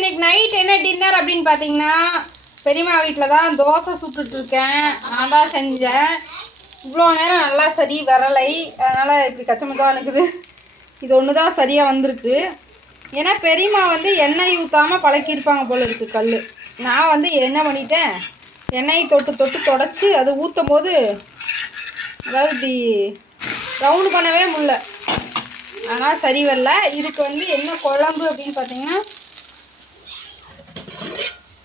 இன்னைக்கு நைட் என்ன டின்னர் அப்படின்னு பார்த்தீங்கன்னா பெரியம்மா வீட்டில் தான் தோசை சுட்டுட்ருக்கேன். நான் தான் செஞ்சேன். இவ்வளோ நேரம் நல்லா சரி வரலை, அதனால் இப்படி கச்சமத்தான் இருக்குது. இது ஒன்று தான் சரியாக வந்திருக்கு. ஏன்னா பெரியம்மா வந்து எண்ணெய் ஊற்றாமல் பழக்கியிருப்பாங்க போல் இருக்குது கல். நான் வந்து என்ன பண்ணிட்டேன், எண்ணெய் தொட்டு தொடச்சி அது ஊற்றும் போது அதாவது இப்படி ரவுண்டு பண்ணவே முடியல, அதனால் சரி வரல. இதுக்கு வந்து என்ன குழம்பு அப்படின்னு பார்த்தீங்கன்னா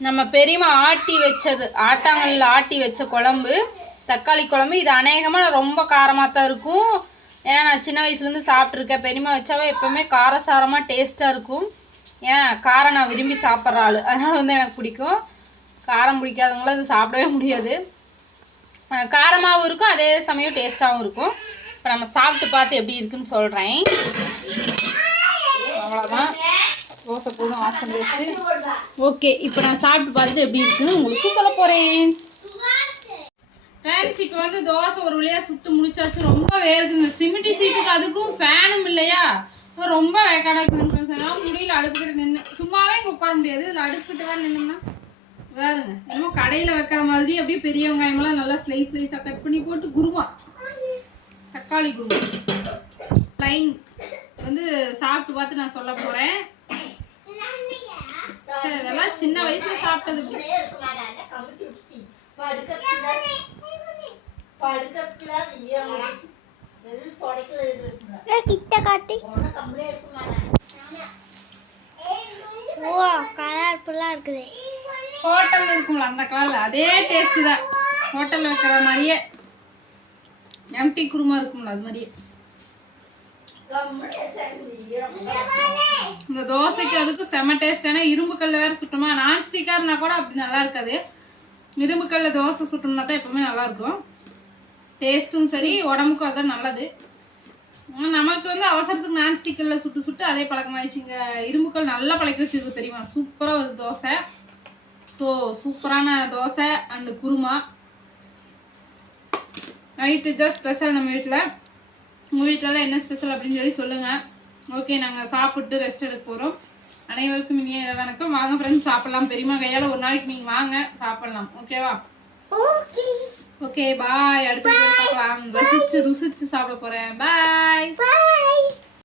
நம்ம பெரியம்மா ஆட்டி வச்சது, ஆட்டாங்கல்ல ஆட்டி வச்ச குழம்பு, தக்காளி குழம்பு. இது அநேகமாக ரொம்ப காரமாக தான் இருக்கும். ஏன்னா நான் சின்ன வயசுலேருந்து சாப்பிட்ருக்கேன். பெரியம்மா வச்சாவே எப்போவுமே காரசாரமாக டேஸ்ட்டாக இருக்கும். ஏன்னா காரம் நான் விரும்பி சாப்பிட்ற ஆள், அதனால் வந்து எனக்கு பிடிக்கும். காரம் பிடிக்காதவங்களாம் இது சாப்பிடவே முடியாது. காரமாகவும் இருக்கும், அதே சமயம் டேஸ்ட்டாகவும் இருக்கும். இப்போ நம்ம சாப்பிட்டு பார்த்து எப்படி இருக்குன்னு சொல்கிறேன். அவ்வளோதான், தோசை போதும், ஆஃப் பண்ணி வச்சு. ஓகே, இப்போ நான் சாப்பிட்டு பார்த்துட்டு எப்படி இருக்குன்னு உங்களுக்கு சொல்ல போகிறேன். ஃப்ரெண்ட்ஸ், இப்போ வந்து தோசை ஒரு வழியாக சுட்டு முடிச்சாச்சு. ரொம்ப வேர்க்குது. இந்த சிமெண்டி சீட்டுக்கு அதுக்கும் ஃபேனும் இல்லையா, ரொம்ப வேக்காடாக இருக்குதுன்னு முடியல. அடுப்புக்கிட்ட நின்று சும்மாவே இங்கே உட்கார முடியாது. இதில் அடுப்புக்கிட்ட வேறு நின்னோம்னா வேறுங்க என்னமோ கடையில் வைக்கிற மாதிரி அப்படியே பெரிய வெங்காயமெல்லாம் நல்லா ஸ்லைஸாக கட் பண்ணி போட்டு குருமா, தக்காளி குருமா ப்ளைன் வந்து சாப்பிட்டு பார்த்து நான் சொல்ல போகிறேன். சரி, இதெல்லாம் சின்ன வயசுல சாப்பிட்டது. ஹோட்டல்ல இருக்கும்ல அந்த கலர்ல அதே டேஸ்ட் தான். ஹோட்டல்ல வைக்கிற மாதிரியே எம்டி குருமா இருக்கும்ல அது மாதிரியே. இந்த தோசைக்கு அதுக்கு செம டேஸ்ட். ஏன்னா இரும்பு கல்ல வேற சுட்டோமா. நான்ஸ்டிக்காக இருந்தால் கூட அப்படி நல்லா இருக்காது. இரும்பு கல்ல தோசை சுட்டோம்னா தான் எப்பவுமே நல்லா இருக்கும். டேஸ்ட்டும் சரி, உடம்புக்கும் அதுதான் நல்லது. நமக்கு வந்து அவசரத்துக்கு நான்ஸ்டிக்கல்ல சுட்டு அதே பழக்கமாயிடுச்சு. இங்கே இரும்புக்கல் நல்லா பழக்கி வச்சிருக்கு தெரியுமா. சூப்பராக வருது தோசை. ஸோ சூப்பரான தோசை அண்டு குருமா. நைட்டு தான் ஸ்பெஷல் நம்ம வீட்டில். உங்கள் வீட்டிலலாம் என்ன ஸ்பெஷல் அப்படின்னு சொல்லி சொல்லுங்கள். ஓகே, நாங்கள் சாப்பிட்டு ரெஸ்ட் எடுக்க போகிறோம். அனைவருக்கும் இனிய வணக்கம். வாங்க ஃப்ரெண்ட்ஸ், சாப்பிட்லாம். பெரியம்மா கையால் ஒரு நாளைக்கு நீங்கள் வாங்க, சாப்பிட்லாம். ஓகேவா? ஓகே, பாய். அடுத்த வீடியோ பார்க்கலாம். ருசிச்சு சாப்பிட போகிறேன். பாய்.